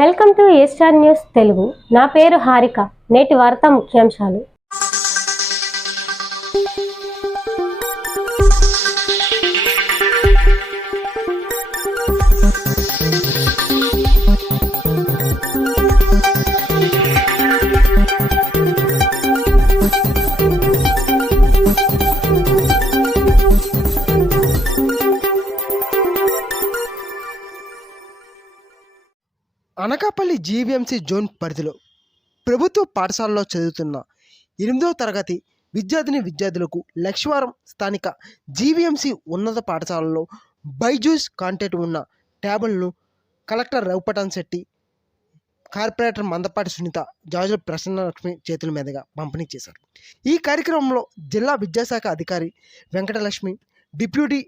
Welcome to A star news Telugu. నా పేరు హారిక. నేటి వార్తా ముఖ్యాంశాలు. అనకాపల్లి జీవీఎంసీ జోన్ పరిధిలో ప్రభుత్వ పాఠశాలలో చదువుతున్న 8వ తరగతి విద్యార్థులకు లక్షవారం స్థానిక జీవీఎంసీ ఉన్నత పాఠశాలలో బైజూస్ కాంటెంట్ ఉన్న ట్యాబులను కలెక్టర్ రఘుపటన్ శెట్టి, కార్పొరేటర్ మందపాటి సునీత, జాజుల ప్రసన్నలక్ష్మి చేతుల మీదుగా పంపిణీ చేశారు. ఈ కార్యక్రమంలో జిల్లా విద్యాశాఖ అధికారి వెంకటలక్ష్మి, డిప్యూటీ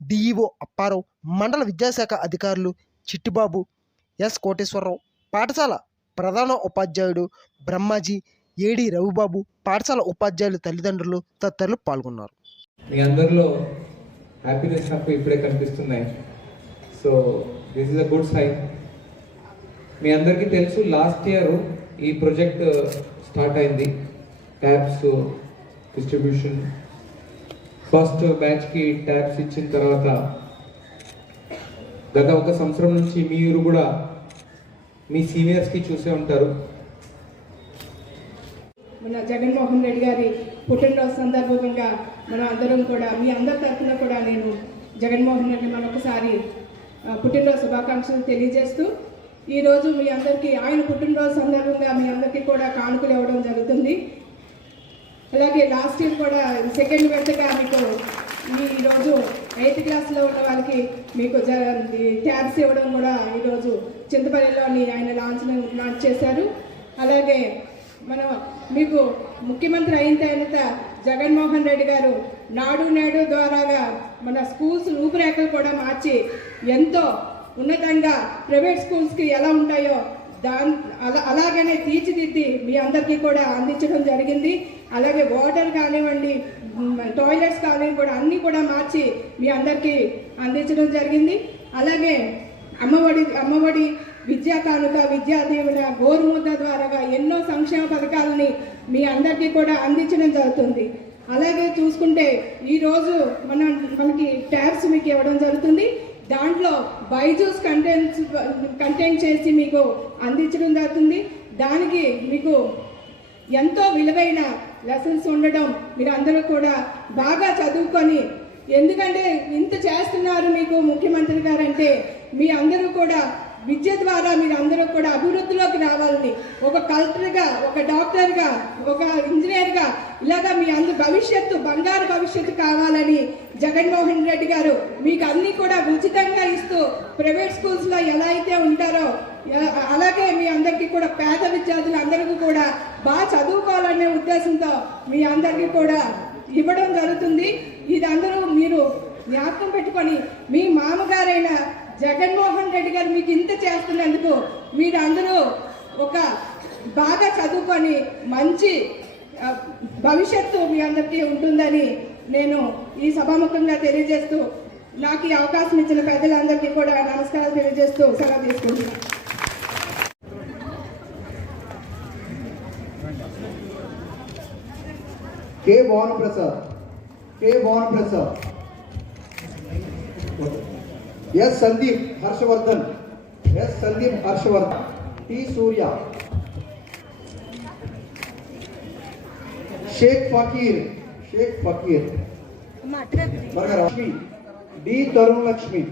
డిఈఓ అప్పారావు, మండల విద్యాశాఖ అధికారులు చిట్టిబాబు, ఎస్ కోటేశ్వరరావు, పాఠశాల ప్రధాన ఉపాధ్యాయుడు బ్రహ్మాజీ, ఏడి రవిబాబు, పాఠశాల ఉపాధ్యాయులు తల్లిదండ్రులు తదితరులు పాల్గొన్నారు. మీ అందరిలో హ్యాపీనెస్ నాకు ఇప్పుడే కనిపిస్తున్నాయి. So this is a good sign. మీ అందరికీ తెలుసు, లాస్ట్ ఇయర్ ఈ ప్రాజెక్ట్ స్టార్ట్ అయింది. ట్యాబ్స్ డిస్ట్రిబ్యూషన్ ఫస్ట్ బ్యాచ్కి ట్యాబ్స్ ఇచ్చిన తర్వాత గత ఒక సంవత్సరం నుంచి మీరు కూడా మీ సీనియర్స్కి చూసే ఉంటారు. మన జగన్మోహన్ రెడ్డి గారి పుట్టినరోజు సందర్భంగా మన అందరం కూడా మీ అందరి తరఫున కూడా నేను జగన్మోహన్ రెడ్డి మరొకసారి పుట్టినరోజు శుభాకాంక్షలు తెలియజేస్తూ, ఈరోజు మీ అందరికీ ఆయన పుట్టినరోజు సందర్భంగా మీ అందరికీ కూడా కానుకలు ఇవ్వడం జరుగుతుంది. అలాగే లాస్ట్ ఇయర్ కూడా సెకండ్ విడతగా మీకు ఈరోజు 8th క్లాస్లో ఉన్న వాళ్ళకి మీకు ట్యాబ్స్ ఇవ్వడం కూడా ఈరోజు చింతపల్లిలోని ఆయన లాంచ్ చేశారు. అలాగే మనం మీకు ముఖ్యమంత్రి అయిన తర్వాత జగన్మోహన్ రెడ్డి గారు నాడు నేడు ద్వారాగా మన స్కూల్స్ రూపురేఖలు కూడా మార్చి ఎంతో ఉన్నతంగా ప్రైవేట్ స్కూల్స్కి ఎలా ఉంటాయో అలాగనే తీర్చిదిద్ది మీ అందరికీ కూడా అందించడం జరిగింది. అలాగే వాటర్ కానివ్వండి, టాయిలెట్స్ కానివ్వండి కూడా అన్నీ కూడా మార్చి మీ అందరికీ అందించడం జరిగింది. అలాగే అమ్మఒడి విద్యా కానుక, విద్యా దీవెన, గోరుముద్ద ద్వారా ఎన్నో సంక్షేమ పథకాలని మీ అందరికీ కూడా అందించడం జరుగుతుంది. అలాగే చూసుకుంటే ఈరోజు మనకి ట్యాబ్స్ మీకు ఇవ్వడం జరుగుతుంది. దాంట్లో బైజూస్ కంటెంట్ చేసి మీకు అందించడం జరుగుతుంది. దానికి మీకు ఎంతో విలువైన లెసన్స్ ఉండడం, మీరు అందరూ కూడా బాగా చదువుకొని, ఎందుకంటే ఇంత చేస్తున్నారు మీకు ముఖ్యమంత్రి గారు అంటే మీ అందరూ కూడా విద్య ద్వారా మీరు అందరూ కూడా అభివృద్ధిలోకి రావాలని, ఒక కలెక్టర్గా, ఒక డాక్టర్గా, ఒక ఇంజనీర్గా ఇలాగా మీ అందరు భవిష్యత్తు బంగారు భవిష్యత్తు కావాలని జగన్మోహన్ రెడ్డి గారు మీకు అన్నీ కూడా ఉచితంగా ఇస్తూ ప్రైవేట్ స్కూల్స్లో ఎలా అయితే ఉంటారో అలాగే మీ అందరికీ కూడా పేద విద్యార్థులు అందరికీ కూడా బాగా చదువుకోవాలనే ఉద్దేశంతో మీ అందరికీ కూడా ఇవ్వడం జరుగుతుంది. ఇది అందరూ మీరు జ్ఞాపకం పెట్టుకొని మీ మామగారైన జగన్మోహన్ రెడ్డి గారు మీకు ఇంత చేస్తున్నందుకు మీరు అందరూ ఒక బాగా చదువుకొని మంచి భవిష్యత్తు మీ అందరికీ ఉంటుందని నేను ఈ సభాముఖంగా తెలియజేస్తూ, నాకు ఈ అవకాశం ఇచ్చిన పెద్దలందరికీ కూడా నమస్కారాలు తెలియజేస్తూ సెలవు తీసుకుంటున్నాను. కే భాను ప్రసాద్, ఎస్ సందీప్ హర్షవర్ధన్, టి సూర్య, షేక్ ఫకీర్, లక్ష్మి, డి తరుణ్ లక్ష్మి.